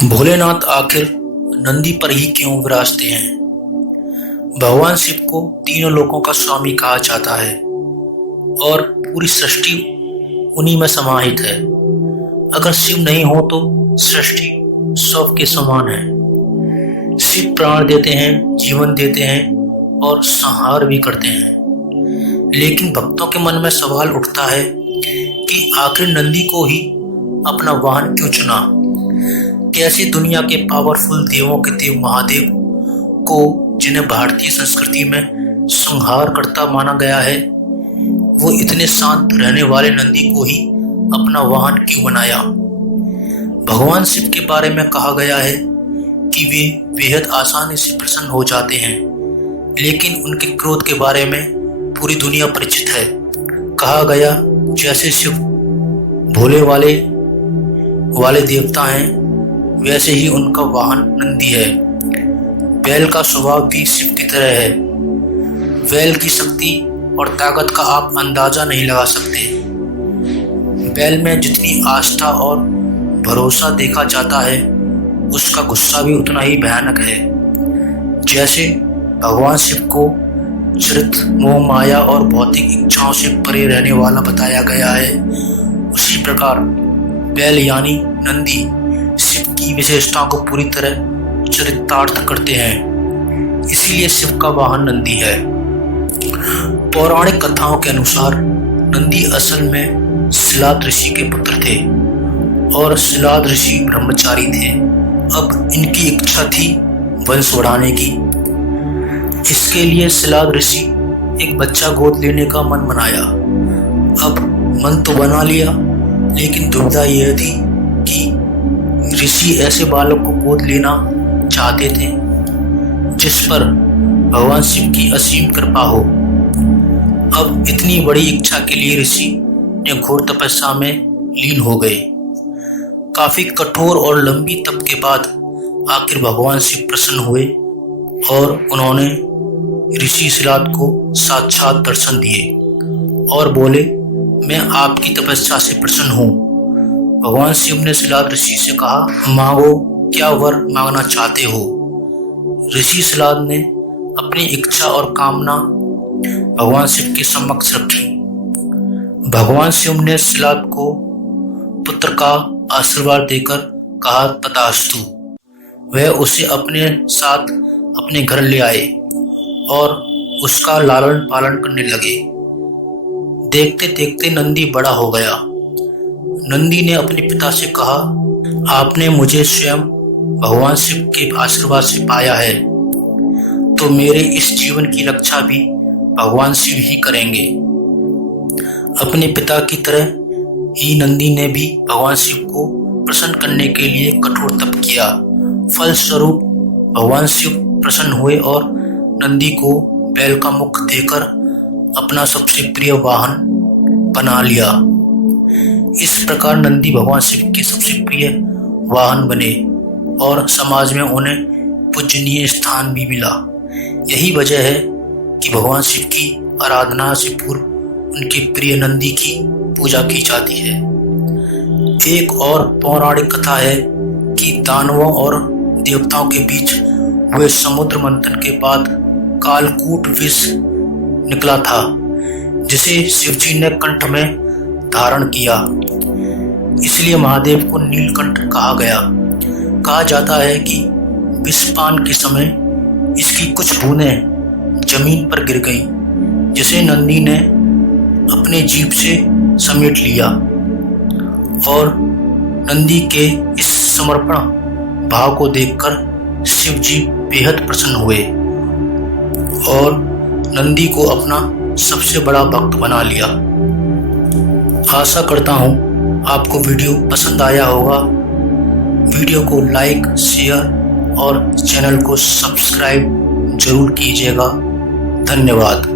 भोलेनाथ आखिर नंदी पर ही क्यों विराजते हैं? भगवान शिव को तीनों लोकों का स्वामी कहा जाता है और पूरी सृष्टि उन्हीं में समाहित है। अगर शिव नहीं हो तो सृष्टि शव के समान है। शिव प्राण देते हैं, जीवन देते हैं और संहार भी करते हैं। लेकिन भक्तों के मन में सवाल उठता है कि आखिर नंदी को ही अपना वाहन क्यों चुना? कैसे दुनिया के पावरफुल देवों के देव महादेव को, जिन्हें भारतीय संस्कृति में संहार करता माना गया है, वो इतने शांत रहने वाले नंदी को ही अपना वाहन क्यों बनाया? भगवान शिव के बारे में कहा गया है कि वे बेहद आसानी से प्रसन्न हो जाते हैं, लेकिन उनके क्रोध के बारे में पूरी दुनिया परिचित है। कहा गया जैसे शिव भोले वाले देवता हैं, वैसे ही उनका वाहन नंदी है। बैल का स्वभाव भी शिव की तरह है। बैल की शक्ति और ताकत का आप अंदाजा नहीं लगा सकते। बैल में जितनी आस्था और भरोसा देखा जाता है, उसका गुस्सा भी उतना ही भयानक है। जैसे भगवान शिव को चरित्र, मोह, माया और भौतिक इच्छाओं से परे रहने वाला बताया गया है, उसी प्रकार बैल यानी नंदी शिव की विशेषताओं को पूरी तरह चरितार्थ करते हैं। इसीलिए शिव का वाहन नंदी है। पौराणिक कथाओं के अनुसार नंदी असल में शिलाद ऋषि के पुत्र थे और शिलाद ऋषि ब्रह्मचारी थे। अब इनकी इच्छा थी वंश बढ़ाने की। इसके लिए शिलाद ऋषि एक बच्चा गोद लेने का मन बनाया। अब मन तो बना लिया, लेकिन दुविधा यह थी कि ऋषि ऐसे बालक को गोद लेना चाहते थे जिस पर भगवान शिव की असीम कृपा हो। अब इतनी बड़ी इच्छा के लिए ऋषि ने घोर तपस्या में लीन हो गए। काफी कठोर और लंबी तप के बाद आखिर भगवान शिव प्रसन्न हुए और उन्होंने ऋषि शिलाद को साक्षात दर्शन दिए और बोले, मैं आपकी तपस्या से प्रसन्न हूँ। भगवान शिव ने शिलाद ऋषि से कहा, मांगो, क्या वर मांगना चाहते हो? ऋषि शिलाद ने अपनी इच्छा और कामना भगवान शिव के समक्ष रखी। भगवान शिव ने शिलाद को पुत्र का आशीर्वाद देकर कहा, तथास्तु। वह उसे अपने साथ अपने घर ले आए और उसका लालन पालन करने लगे। देखते देखते नंदी बड़ा हो गया। नंदी ने अपने पिता से कहा, आपने मुझे स्वयं भगवान शिव के आशीर्वाद से पाया है, तो मेरे इस जीवन की रक्षा भी भगवान शिव ही करेंगे। अपने पिता की तरह ही नंदी ने भी भगवान शिव को प्रसन्न करने के लिए कठोर तप किया। फलस्वरूप भगवान शिव प्रसन्न हुए और नंदी को बैल का मुख देकर अपना सबसे प्रिय वाहन बना लिया। इस प्रकार नंदी भगवान शिव के सबसे प्रिय वाहन बने और समाज में उन्हें पूजनीय स्थान भी मिला। यही वजह है कि भगवान शिव की आराधना से पूर्व उनके प्रिय नंदी की पूजा की जाती है। एक और पौराणिक कथा है कि दानवों और देवताओं के बीच हुए समुद्र मंथन के बाद कालकूट विष निकला था, जिसे शिवजी ने कंठ में धारण किया। इसलिए महादेव को नीलकंठ कहा गया। कहा जाता है कि विषपान के समय इसकी कुछ बूंदें जमीन पर गिर गईं, जिसे नंदी ने अपने जीभ से समेट लिया और नंदी के इस समर्पण भाव को देखकर शिवजी बेहद प्रसन्न हुए और नंदी को अपना सबसे बड़ा भक्त बना लिया। आशा करता हूँ आपको वीडियो पसंद आया होगा। वीडियो को लाइक, शेयर और चैनल को सब्सक्राइब जरूर कीजिएगा। धन्यवाद।